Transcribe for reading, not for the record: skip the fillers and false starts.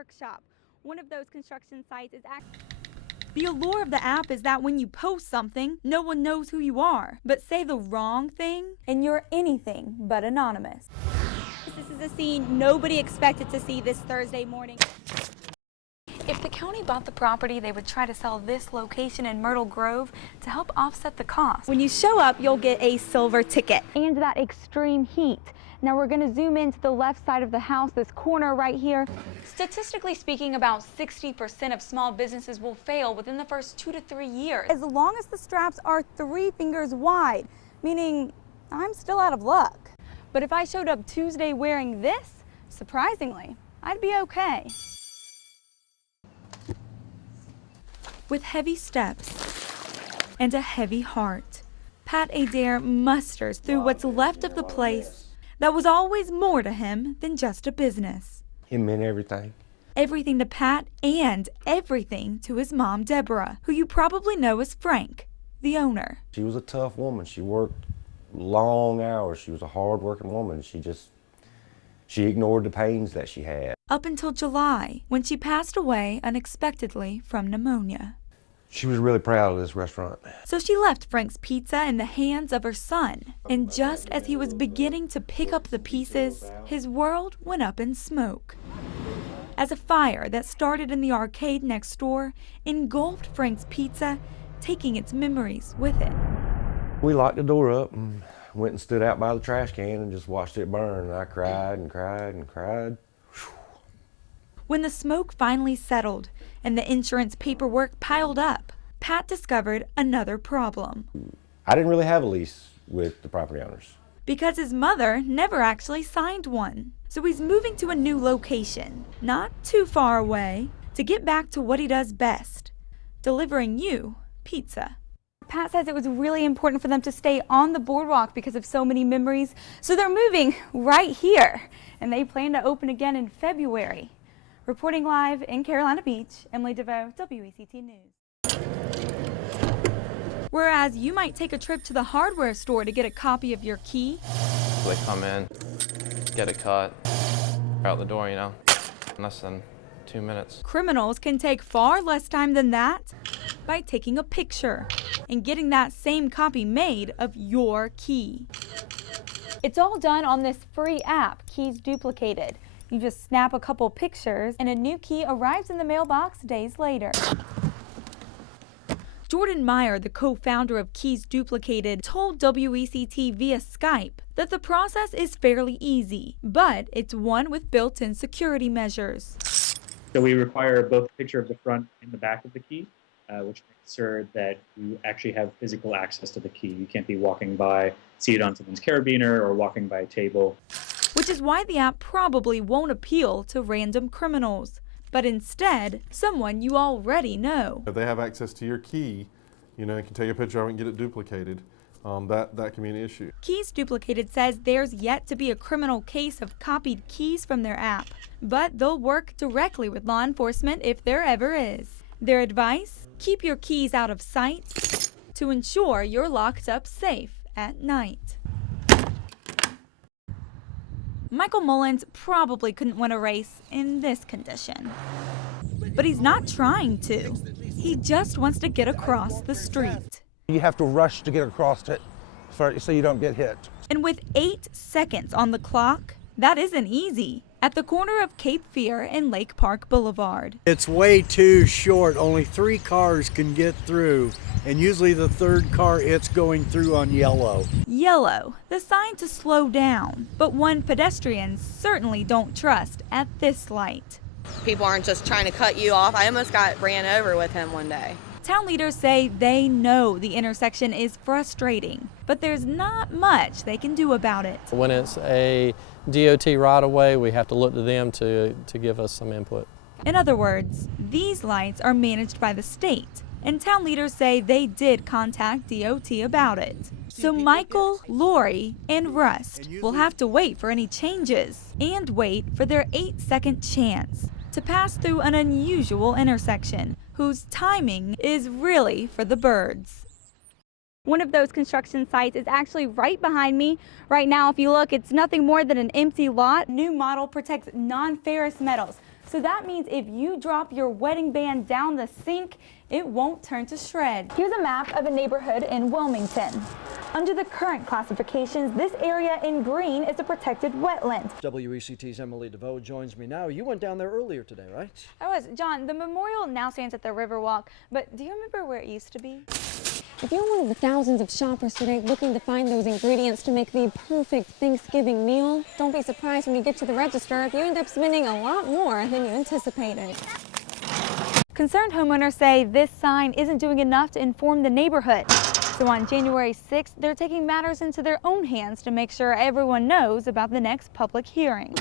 workshop. One of those construction sites is actually... The allure of the app is that when you post something, no one knows who you are. But say the wrong thing, and you're anything but anonymous. This is a scene nobody expected to see this Thursday morning. If the county bought the property, they would try to sell this location in Myrtle Grove to help offset the cost. When you show up, you'll get a silver ticket and that extreme heat. Now we're going to zoom into the left side of the house, this corner right here. Statistically speaking, about 60% of small businesses will fail within the first 2 to 3 years. As long as the straps are 3 fingers wide, meaning I'm still out of luck. But if I showed up Tuesday wearing this, surprisingly, I'd be okay. With heavy steps and a heavy heart, Pat Adair musters through what's left of the place that was always more to him than just a business. It meant everything. Everything to Pat and everything to his mom, Deborah, who you probably know as Frank, the owner. She was a tough woman. She worked long hours. She was a hard-working woman. She ignored the pains that she had. Up until July, when she passed away unexpectedly from pneumonia. She was really proud of this restaurant. So she left Frank's Pizza in the hands of her son. And just as he was beginning to pick up the pieces, his world went up in smoke. As a fire that started in the arcade next door engulfed Frank's Pizza, taking its memories with it. We locked the door up and went and stood out by the trash can and just watched it burn. And I cried and cried and cried. When the smoke finally settled and the insurance paperwork piled up, Pat discovered another problem. I didn't really have a lease with the property owners. Because his mother never actually signed one. So he's moving to a new location, not too far away, to get back to what he does best, delivering you pizza. Pat says it was really important for them to stay on the boardwalk because of so many memories, so they're moving right here, and they plan to open again in February. Reporting live in Carolina Beach, Emily DeVoe, WECT News. Whereas you might take a trip to the hardware store to get a copy of your key. They come in, get it cut, out the door, in less than 2 minutes. Criminals can take far less time than that by taking a picture and getting that same copy made of your key. It's all done on this free app, Keys Duplicated. You just snap a couple pictures and a new key arrives in the mailbox days later. Jordan Meyer, the co-founder of Keys Duplicated, told WECT via Skype that the process is fairly easy, but it's one with built-in security measures. So we require both a picture of the front and the back of the key, which makes sure that you actually have physical access to the key. You can't be walking by, see it on someone's carabiner, or walking by a table. Which is why the app probably won't appeal to random criminals, but instead, someone you already know. If they have access to your key, you can take a picture of it and get it duplicated. That can be an issue. Keys Duplicated says there's yet to be a criminal case of copied keys from their app, but they'll work directly with law enforcement if there ever is. Their advice? Keep your keys out of sight to ensure you're locked up safe at night. Michael Mullins probably couldn't win a race in this condition. But he's not trying to. He just wants to get across the street. You have to rush to get across it so you don't get hit. And with 8 seconds on the clock, that isn't easy. At the corner of Cape Fear and Lake Park Boulevard. It's way too short. Only 3 cars can get through. And usually the 3rd car, it's going through on yellow. Yellow, the sign to slow down. But one pedestrians certainly don't trust at this light. People aren't just trying to cut you off. I almost got ran over with him one day. Town leaders say they know the intersection is frustrating, but there's not much they can do about it. When it's a DOT right-of-way, we have to look to them to give us some input. In other words, these lights are managed by the state, and town leaders say they did contact DOT about it. So Michael, Lori, and Rust will have to wait for any changes and wait for their 8-second chance to pass through an unusual intersection whose timing is really for the birds. One of those construction sites is actually right behind me. Right now, if you look, it's nothing more than an empty lot. New model protects non-ferrous metals, So that means if you drop your wedding band down the sink, it won't turn to shreds. Here's a map of a neighborhood in Wilmington. Under the current classifications, this area in green is a protected wetland. WECT's Emily DeVoe joins me now. You went down there earlier today, right? I was. John, the memorial now stands at the Riverwalk, but do you remember where it used to be? If you're one of the thousands of shoppers today looking to find those ingredients to make the perfect Thanksgiving meal, don't be surprised when you get to the register if you end up spending a lot more than you anticipated. Concerned homeowners say this sign isn't doing enough to inform the neighborhood. So on January 6th, they're taking matters into their own hands to make sure everyone knows about the next public hearing.